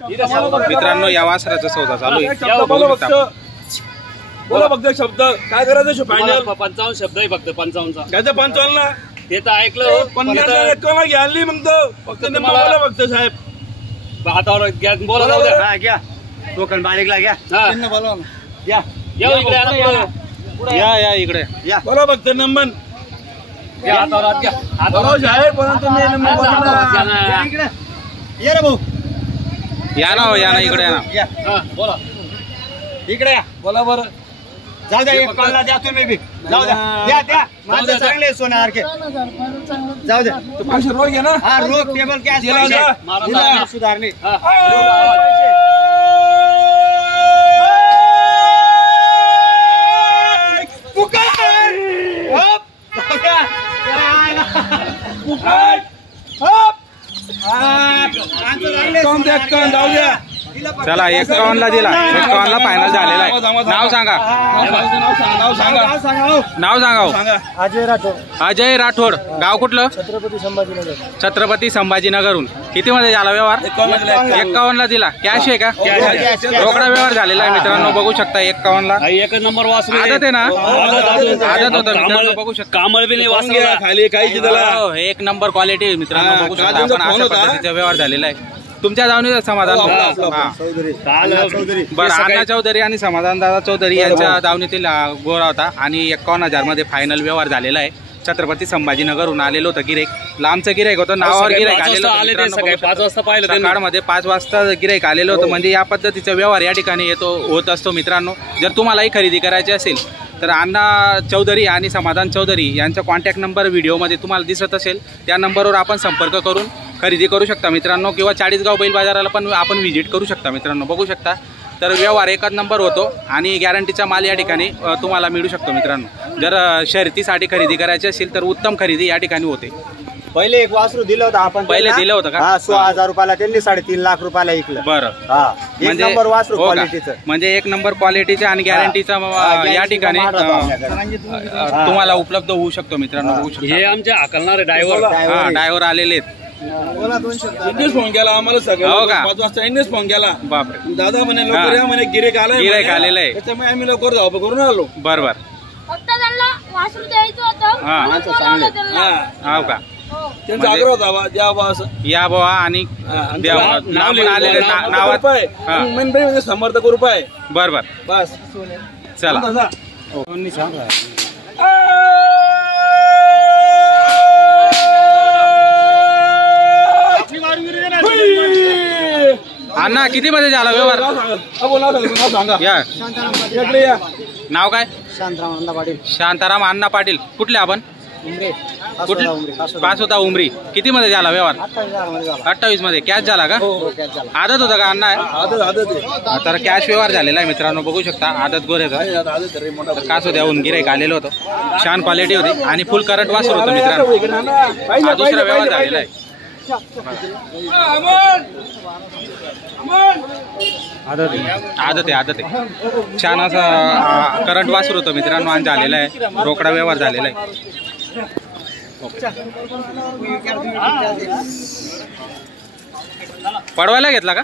मित्रांनो या वासराचा सौदा चालू आहे। बोला फक्त शब्द काय करायचं फायनल 55 शब्द आहे फक्त 55चा त्याचं 55 ला ते तर ऐकलं 50 घ्याली मग फक्त बोला फक्त साहेब हातावर घ्या बोला जाऊ द्या हा घ्या टोकन बारीकला घ्या त्यांना बोलवा घ्या या इकडे या इकडे या बोला फक्त नंबर घ्या हातावर घ्या हातावर साहेब बोला तुम्ही नंबर इकडे ये रे भाऊ या ना इकडे या ना या बोला इकडे या बोला बरं जाऊ द्या एक कॉलला द्या तुम्ही बी जाऊ द्या द्या द्या माझं चांगले सोन्यासारखे जाऊ द्या तो 500 रोज घे ना हा रोख टेबल कॅश दिला सुधारणे चला 51 ला दिला 51 ला फायनल झालेला आहे। नाव सांगा नाव सांगा अजय राठोड गाव कुठलं छत्रपती संभाजीनगरहून किती मध्ये झाला व्यवहार 51 ला दिला कॅश आहे का रोकडा व्यवहार झालेला आहे मित्रांनो बघू शकता 51 ला एक नंबर वासरू आदत आहे ना आदत होता मित्रांनो बघू शकता कामळ बी नाही वासरू खाली काही हो एक नंबर क्वालिटी मित्रांनो बघू शकता आपण अशा पद्धतीचा व्यवहार झालेला आहे। तुमच्या दावणीचं समाधान बरं अण्णा चौधरी आणि समाधान दादा चौधरी यांच्या दावणीतील गोरा होता आणि 51,000 मध्ये फायनल व्यवहार झालेला आहे। छत्रपती संभाजीनगरहून आलेलं होतं गिरेक लांबचं गिरेक होतं नावावर गिरेक आलेलं 5 वाजता पाहिलं सकाळमध्ये 5 वाजता गिरेक आलेलं होतं म्हणजे या पद्धतीचा व्यवहार या ठिकाणी होत असतो मित्रांनो। जर तुम्हालाही खरेदी करायची असेल तर अण्णा चौधरी आणि समाधान चौधरी यांचा कॉन्टॅक्ट नंबर व्हिडिओमध्ये तुम्हाला दिसत असेल त्या नंबरवर आपण संपर्क करून खरेदी करू शकता मित्रांनो किंवा 40गाव बैल बाजाराला पण आपण व्हिजिट करू शकता मित्रांनो बघू शकता। तर व्यवहार एकच नंबर होतो आणि गॅरंटीचा माल या ठिकाणी तुम्हाला मिळू शकतो मित्रांनो। जर शर्यतीसाठी खरेदी करायची असेल तर उत्तम खरेदी या ठिकाणी होते। पहिले एक वासरू दिलं होतं आपण पहिले दिलं होतं का 16,000 रुपयाला त्यांनी 3.5 लाख रुपयाला ऐकलं बरं एक नंबर वासरू क्वालिटीचं म्हणजे एक नंबर क्वालिटीचं आणि गॅरंटीचा या ठिकाणी तुम्हाला उपलब्ध होऊ शकतो मित्रांनो बघू शकता। हे आमच्या हाकलणारे ड्रायव्हर आलेले आहेत इंग्लिश फोन केला आम्हाला सगळं 5 वाजता इंग्लिश फोन केला बापरे दादा म्हणे लवकर या म्हणे गिरेक आलेलं आहे त्याच्यामुळे आम्ही लवकर धाव करून आलो बरोबर फक्त त्यांना वासरू द्यायचं होतं हो का त्यांचा आग्रह होता द्या बा असं या बाबा आणि नावात समर्थक ग्रुप आहे बरोबर बस चला अण्णा किती मध्ये झाला व्यवहार या नाव काय शांताराम अण्णा पाटील कुठले आपण पाच होता उमरी किती मध्ये झाला व्यवहार 28 मध्ये कॅश झाला का आदत होता का अण्णा तर कॅश व्यवहार झालेला आहे मित्रांनो बघू शकता आदत गोरेचा कास होत्या गिराईक आलेलं होतं छान क्वालिटी होती आणि फुल करंट वासर होतं मित्रांनो हा दुसरा व्यवहार झालेला आहे आदत आहे छान असा करंट वासर होतं मित्रांनो आणि झालेला आहे रोकडा व्यवहार झालेला आहे। पडवायला घेतला का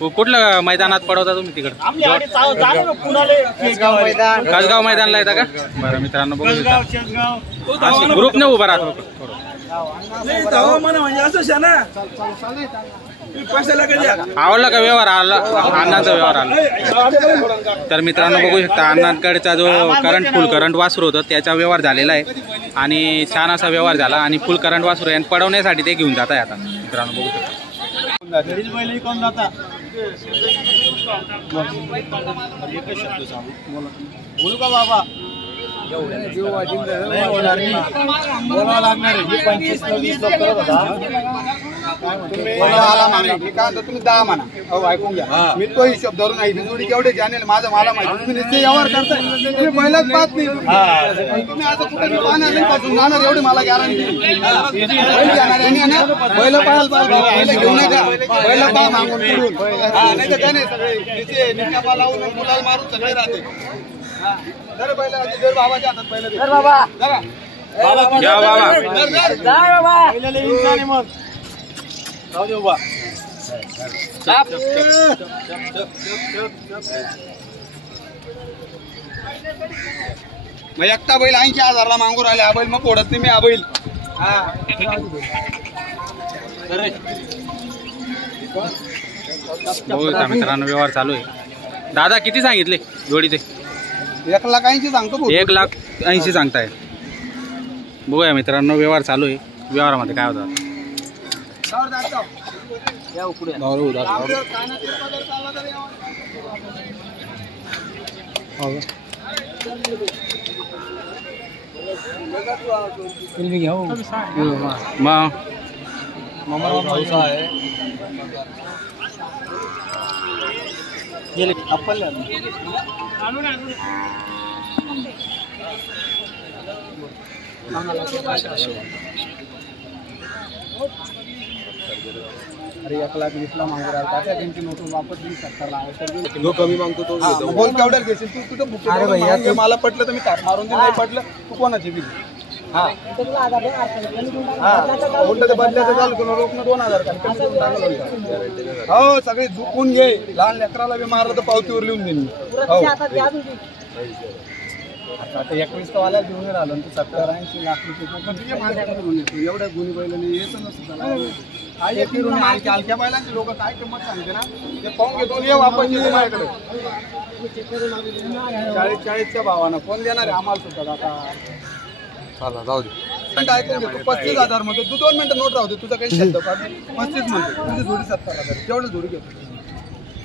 कुठलं मैदानात पडवता तुम्ही तिकडे कसगाव मैदानला येता का बरं मित्रांनो बघू शकता ग्रुपने उभा राहतो म्हणजे असं आवडला का व्यवहार आला अण्णांचा व्यवहार आला तर मित्रांनो बघू शकता अण्णांकडचा जो फुल करंट वासरू होतं त्याचा व्यवहार झालेला आहे आणि छान असा व्यवहार झाला आणि फुल करंट वासरू आहे आणि पडवण्यासाठी ते घेऊन जात आहे आता मित्रांनो बघू शकता बोलू का बाबा बोलावं लागणार तुम्ही 10 म्हणा ऐकून घ्या मी तो हिशोब धरून आहे जोडी केवढे जाणे माझं मला माहिती तुम्ही निश्चय यावर करताय तुम्ही पहिलाच पाहत नाही तुम्ही आता कुठे पासून जाणार एवढी मला गॅरंटी पहिलं पाहायला घेऊ नका पहिलं पहा मागून नाही तर काय नाही सगळे निकापा लावून मुलाला मारून सगळे राहते बाबाच्या हातात पहिलं बाबा बाबा मग जाऊ दे मग एकटा बैल 80,000ला मागू राहिले, हा बैल मग फोडत नाही मी हा बैल. बघू शकता मित्रांनो व्यवहार चालू आहे. दादा किती सांगितले जोडीचे? 1,80,000 सांगतो भाऊ. 1,80,000 सांगताय. बघूया मित्रांनो व्यवहार चालू आहे. व्यवहारामध्ये काय होतं अरे 1,20,000ला मागू राहिला, त्यांची नोटून वापस 70,000 जो कमी मागतो तो बोल केवढ्याला घेशील तू? कुठं बुक? अरे भैया मला पटलं तर मी ताट मारून दे, नाही पटलं तू कोणाची बी. हा उलट ते बदल्याचं चालू करून रोखणं 2,000 हो सगळे झुकून घे. लहान लेकराला बी मारलं तर पावतीवर लिहून देईन मी. हो आता 21 वाला घेऊन राहिलो तू 70-80 लाख रुपये एवढ्या गुणी बैलांनी येत नसतं. हलक्या बैलांची लोक काय किंमत सांगते ना ते पाहून घेतो. ये वापस येते माझ्याकडे 40-40च्या भावानं कोण देणार आहे आम्हाला सुद्धा. आता चला जाऊ दे. ऐकून घेतो 35,000 मध्ये तू 2 मिनिटं नोट राहू दे. तुझा काही शब्द 35 म्हणतो. तुझी जोडी 70,000 जेवढं जोडी घेतो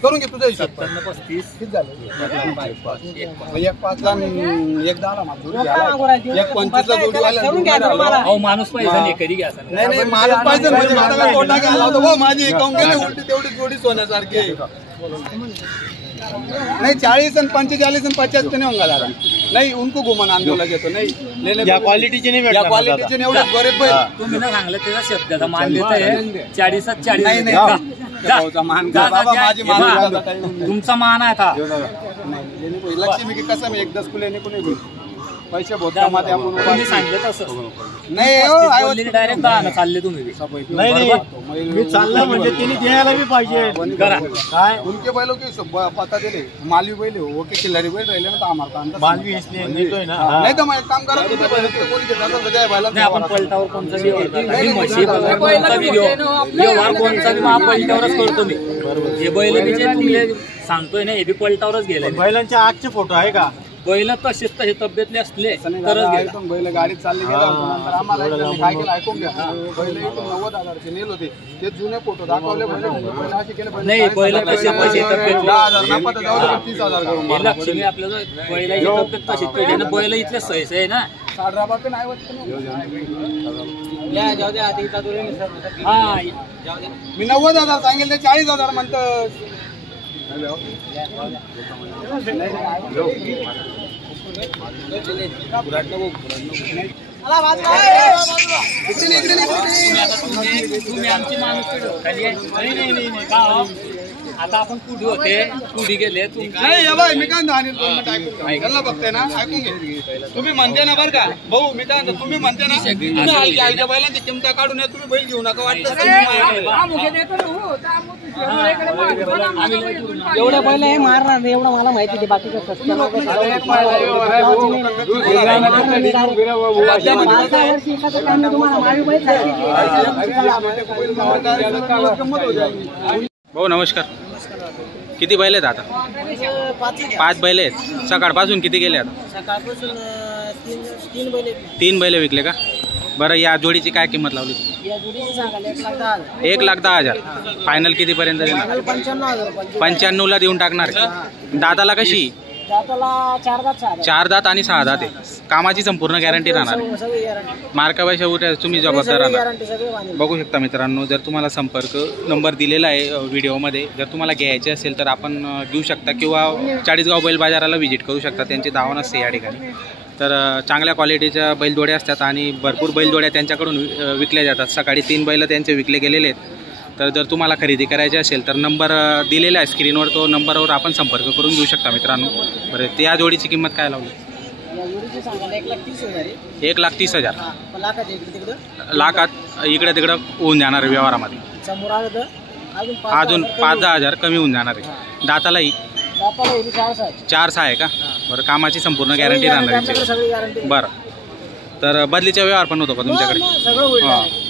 करून घे तुझा हिशोब. 35 किती झालं? 1,5ला 1,10ला माझं 1,25ला जोडी वाला माणूस पाहिजे कधी घ्या. नाही नाही माणूस पाहिजे म्हणजे माझा काय तोटा घ्यायला होता हो. माझी एकाउंट गेली उलटी तेवढी जोडी सोन्यासारखी. नहीं 40 और 45 और 50 तो नहीं होगा दादा. नहीं उनको घुमान आंदोलन घेतो नाही या क्वालिटीचे नाही भेटणार. या क्वालिटीचे नाही एवढे गरीब बैल तुम्ही ना सांगलं त्याचा शब्दाचा मान देताय 40-40 नाही नाही भाऊचा मान का बाबा माझी मान तुमचा मान आहे था नाही लक्ष्मी की कसम एक 10 कुले नाही कोणी पैसे भोता मध्ये आपण तुम्ही सांगितलं तसं नाही हो बोलले डायरेक्ट 10 चालले तुम्ही. नाही नाही मी चालला म्हणजे तिने द्यायला बी पाहिजे. करा काय उनके बैलों की पता दिले मालवी बैल हो के खिलाड़ी बैल राहिले ना तर आम्हाला मालवी इसलिए नेतोय ना. नाही तर मग काम करा तुमचे बैल कोणी घेतात तर द्या बैला. नाही आपण पलटावर कोणचा व्हिडिओ म्हशी कोणचा व्हिडिओ व्यवहार कोणचा बी महा पलटावरच करतो मी. हे बैल बी जे तुम्ही सांगतोय ना हे बी पलटावरच गेले. बैलांचे आजचे फोटो आहे का? बैल तसेच तसे तब्येतले असले तरच गेला. बैल गाडीत चालले गेल्यानंतर आम्हाला काय केलं ऐकून घ्या. बैल 90,000चे नेल होते ते जुने फोटो दाखवले. बैल असे केले नाही बैल तसे पैसे तब्येत 10,000 नफा तर जाऊ दे 30,000 करून लक्ष्मी आपल्याला बैलाची तब्येत तशीच पाहिजे ना. बैल इथले सहीच आहे ना. 60 रुपये नाही होत जाऊ द्या आधी हा मी 90,000 सांगितले 40,000 म्हणतो. तुम्ही आमची माणूस खाली आहे. नाही का आता आपण कुठे होते कुठे गेले नाही बाई मी काय त्यांना बघते ना ऐकून घे. तुम्ही म्हणते ना बरं का भाऊ मी काय तुम्ही म्हणते ना तुम्ही हलक्या बैलांची किंमत काढून या. तुम्ही बैल घेऊ नका वाटलं एवढ्या बैल हे मारणार नाही एवढं मला माहिती आहे. बाकीचं भाऊ नमस्कार. किती बैल आहेत आता? 5 बैल आहेत. सकाळपासून किती गेले आता? सकाळपासून 3 बैल विकले का? बरं या जोडीची काय किंमत लावली? या जोडीची सांगायला 1,10,000. 1,10,000 फायनल कितीपर्यंत देणार? 95,000 95ला देऊन टाकणार. दाताला कशी? दाताला 4 दात 4 दात आणि 6 दात आहे. कामाची संपूर्ण गॅरंटी राहणार. सगळी गॅरंटी मार्काबाई उठ्या तुम्ही जबाबदार राहणार. गॅरंटी सगळी बांधली. बघू शकता मित्रांनो जर तुम्हाला संपर्क नंबर दिलेला आहे व्हिडिओमध्ये. जर तुम्हाला घ्यायचे असेल तर आपण घेऊ शकता किंवा चाळीसगाव बैल बाजाराला व्हिजिट करू शकता. त्यांची दावा नसते या ठिकाणी. तर चांगल्या क्वालिटीच्या बैलजोड्या असतात आणि भरपूर बैलजोड्या त्यांच्याकडून विकल्या जातात. सकाळी 3 बैल त्यांचे विकले गेलेले आहेत. तर जर तुम्हाला खरेदी करायची असेल तर नंबर दिलेला आहे स्क्रीनवर. तो नंबरवर आपण संपर्क करून घेऊ शकता मित्रांनो. बरं त्या जोडीची किंमत काय लावली? या जोडीची सांगायला 1,30,000 आहे. 1,30,000 लाखात इकडे तिकडं लाखात इकडे तिकडं होऊन जाणार व्यवहारामध्ये. समोर आलं तर अजून 5-10 हजार कमी होऊन जाणार आहे. दातालाही दाताला हे 4 आहे. 4-6 आहे का? बरं, कामाची संपूर्ण गॅरंटी राहणार आमच्याकडे याची. सगळी गॅरंटी. बरं, तर बदलीचा व्यवहार पण होतो का तुमच्याकडे? सगळं होईल.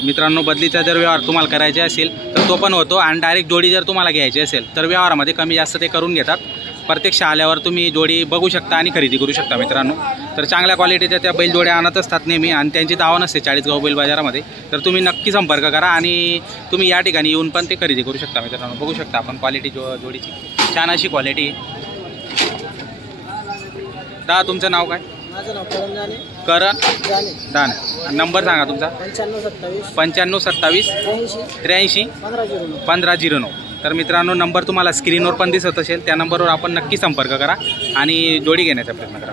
मित्रांनो, बदलीचा जर व्यवहार तुम्हाला करायचा असेल तर तो पण होतो आणि डायरेक्ट जोडी जर तुम्हाला घ्यायची असेल तर व्यवहारामध्ये कमी जास्त ते करून घेतात. प्रत्यक्ष आल्यावर तुम्ही जोडी बघू शकता आणि खरेदी करू शकता मित्रांनो. तर चांगल्या क्वालिटीच्या त्या बैल जोड्या आणत असतात नेहमी आणि त्यांची दावा नसते चाळीसगाव बैल बाजारामध्ये. तर तुम्ही नक्की संपर्क करा आणि तुम्ही या ठिकाणी येऊन पण ते खरेदी करू शकता मित्रांनो. बघू शकता आपण क्वालिटी जोडीची छान अशी क्वालिटी. दा, तुमचं नाव काय? माझं नाव करण जाणे. करण जाणे. दाने. नंबर सांगा तुमचा. 9527 85 83 1509. तर मित्रांनो, नंबर तुम्हाला स्क्रीनवर पण दिसत असेल, त्या नंबरवर आपण नक्की संपर्क करा आणि जोडी घेण्याचा प्रयत्न करा.